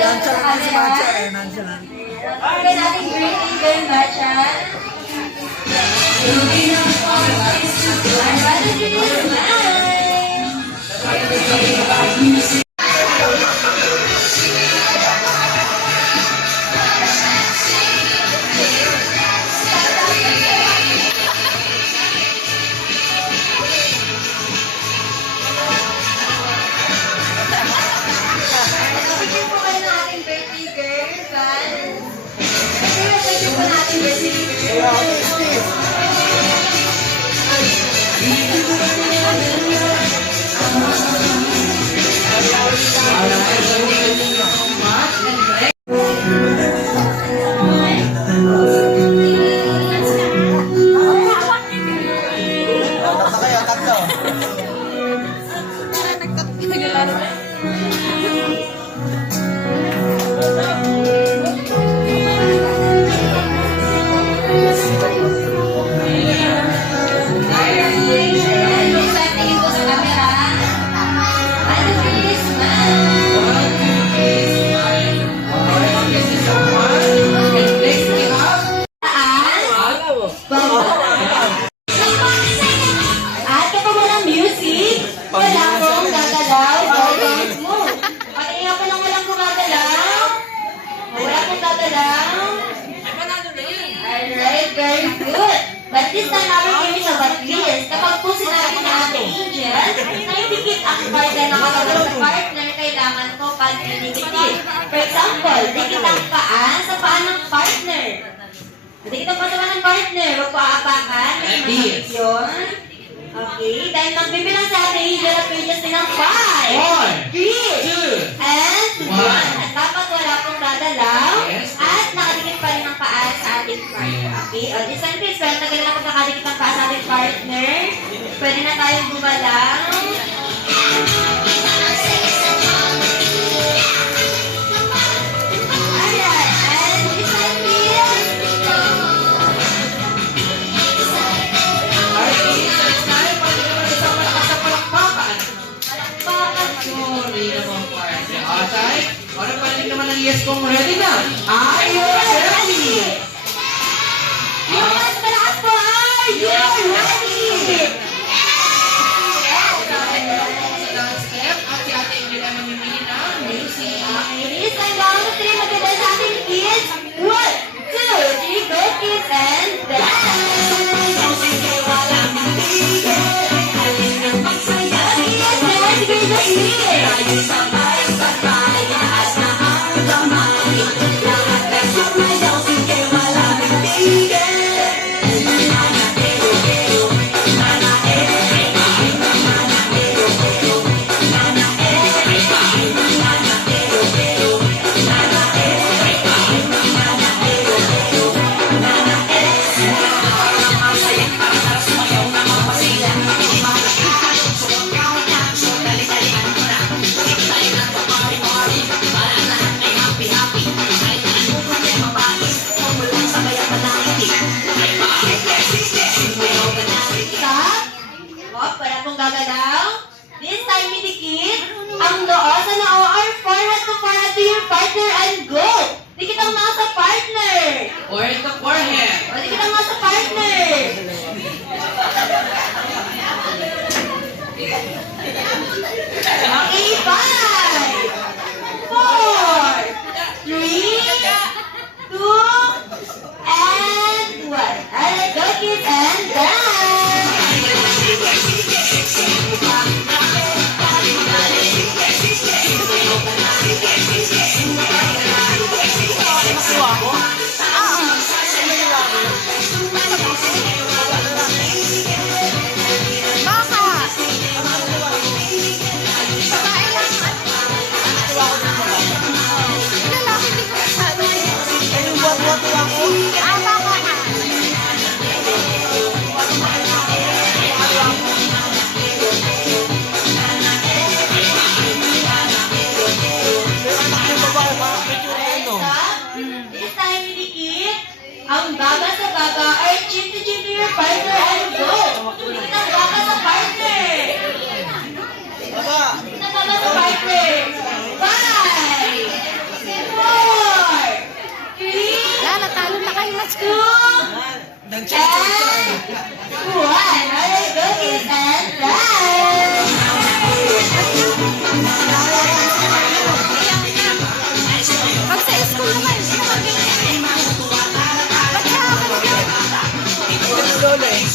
Nonchalant si Matcha eh, nonchalant. Okay, natin greeting very much, ha? I'm ready to smile. Bigyan po kayo ng ating birthday girl, fans. Bigyan po natin birthday girl. Tatlo kayo, tatlo. At kapag walang music, wala pong gagalaw. Always move. Patingin pa lang walang gumagalaw. Wala pong gagalaw. Alright, very good. But this time, our game is about this. Kapag po sinabi na Ate Angel, na idikit ang partner na kapag sa partner, kailangan ko pag dinikit. For example, dikit ang paa sa paa ng partner. Dikit ang paa sa paa ng partner. Huwag po aapakan. May masakit yun. Okay, dahil magbibilang sa Ate Angel at pages din ng 5, 3, and 1. At dapat wala pong dadalaw at nakadikit pa rin ang paa sa ating partner. Okay, o this time please, pero tagal na pagkakadikit ang paa sa ating partner, pwede na tayong bumalaw. Alright, and this time please. Yes, kung ready na. Are you ready? Yes, malakas po! Are you ready? Dance step at si Ate Angel ay mamimili ng music. This time, down to 3, maganda sa ating kids. 1, 2, 3, go kids, and dance! Gagalaw. This time, idikit ang noo sa noo or forehead to forehead to your partner and go. Dikit ang noo sa partner. Forehead to forehead. O, dikit ang noo sa partner. Okay, 5, 4, 3, 2, and 1. Alright, go kids and dance. This time, idikit ang baba sa baba or chin to your partner Nandiyan siya eh. 1. Alright, cookies and fries. Pag sa school naman, hindi naman ganyan. Ba't siya ganyan? Ito lola eh.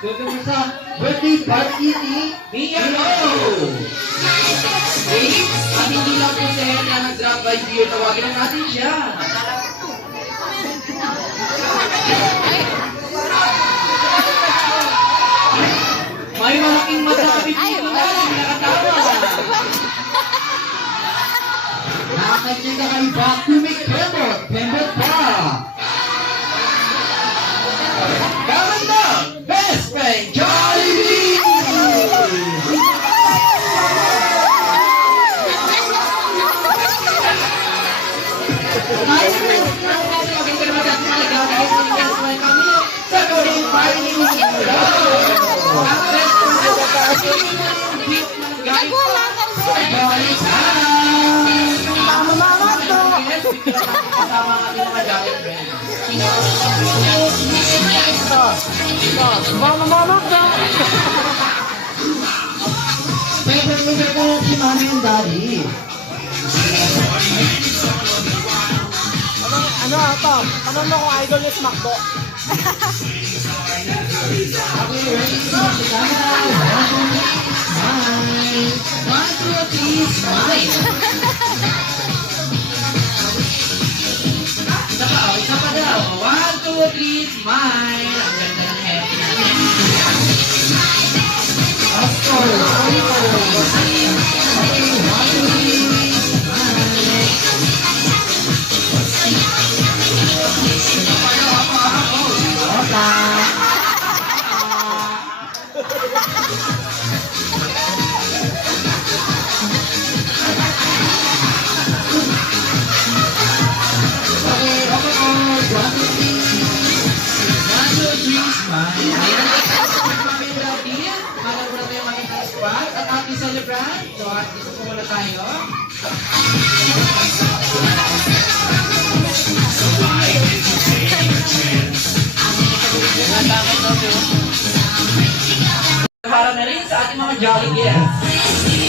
Welcome sa birthday party ni Miyano! Okay? At hindi lang po sa Henya nag-drop by here, tawagin na natin siya. May malaking madami po na nakatawa. Nakakachika kay back to make Pembot pa. Kaman na, best friend, Jollibee! Favorite lugar ko si Mami and Daddy. Ano ito? Tanong mo kung idol ni Smackdo. Okay, ready to smile. 1, 2, 3, smile. Isa pa daw. 1, 2, 3, smile. Ang ganda ng happy natin. Of course. Okay, 1, 2, 3, Happy celebrant. So, artist po muna tayo. Para na rin sa ating mga Jolly guests.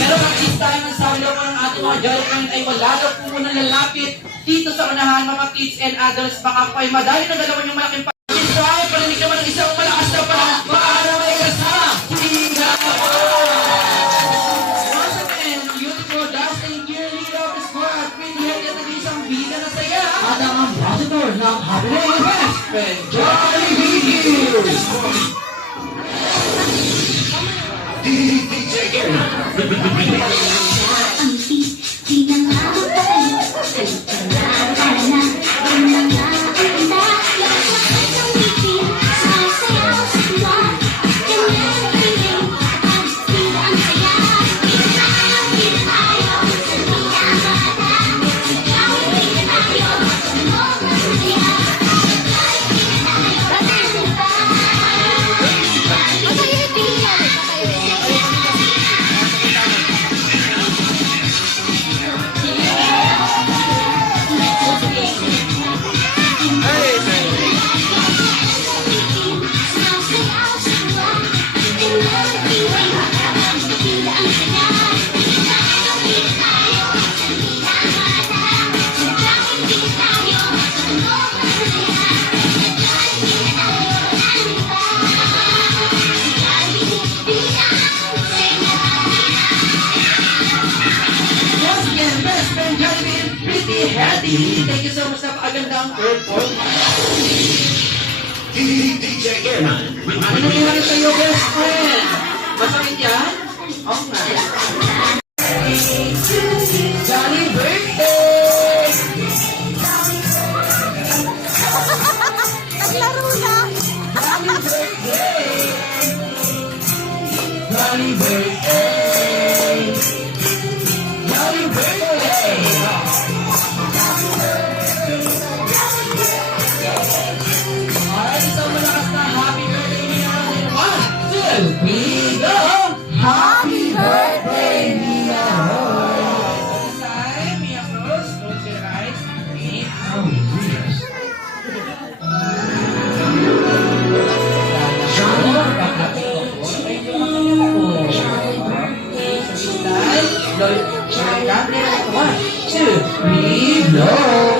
Pero mag-is tayo ng sabi po ng ating mga Jolly friend ay wala daw po muna lalapit dito sa unahan mga kids and adults. Baka po ay madali na dalawan yung malaking pagkakas. So ay parinig naman ng isang malakas na pa para may kasama. Hinga po! Once again, beautiful Dustin Gear leader of the squad. Pretty head at nag-isang bida na saya. At ang ambassador ng Happy Day Best Friend, Jollibee! Pretty Hattie. Thank you so much. Napakagandang performance. Ano nangyari sa'yo, best friend? Masakit yan? Okay. Jolly birthday! Naglaro na. Jolly birthday! Jolly birthday! Alright, isang malakas na happy birthday Mia Rose. 1, 2, 3, go! Happy birthday, Mia Rose! This time, Mia Rose, close your eyes. Breathe. One, two, three, blow.